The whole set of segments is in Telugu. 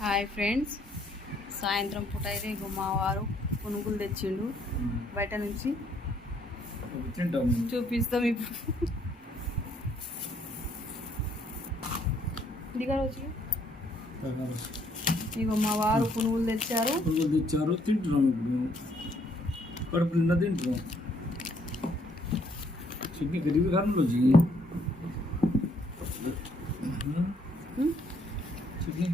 హాయ్ ఫ్రెండ్స్, సాయంత్రం పూట అయితే ఇగో మా వారు పునుగులు తెచ్చిండు బయట నుంచి. చూపిస్తాం ఇప్పుడు. ఇగో మా వారు పునుగులు తెచ్చారు. తింటున్నాం. ఇప్పుడు కడుపు నిండా తింటున్నాం. చట్నీ గరీబ్ ఖానాలో చట్నీ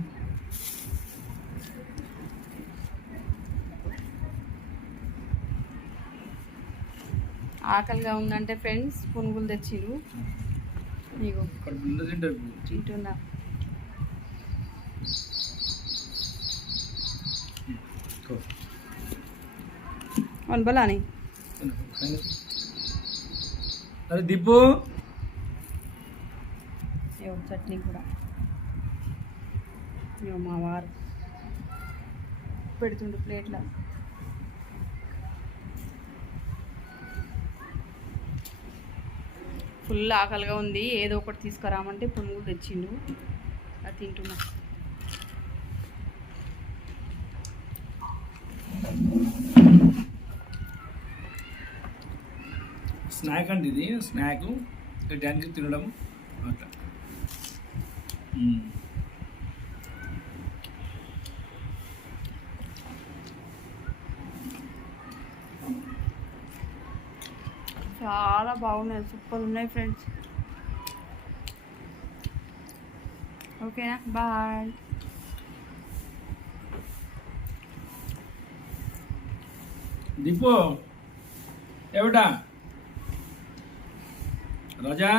ఆకలిగా ఉందంటే ఫ్రెండ్స్ పునుగులు తెచ్చిరు. ఇగో కడుపు నిండా తింటారు. తింటున్నా. బలాని అరే దిప్పు చట్నీ కూడా మా వారు పెడుతుండు ప్లేట్లో. ఫుల్ ఆకలిగా ఉంది, ఏదో ఒకటి తీసుకురామంటే పునుగులు తెచ్చిండు, అది తింటున్నా. స్నాక్ అండి, ఇది స్నాక్ టైంకి తినడం అట్లా. చాలా బాగున్నాయి, సూపర్ ఉన్నాయి ఫ్రెండ్స్. ఓకేనా, బాయ్. దీపు ఏమిటా రాజా?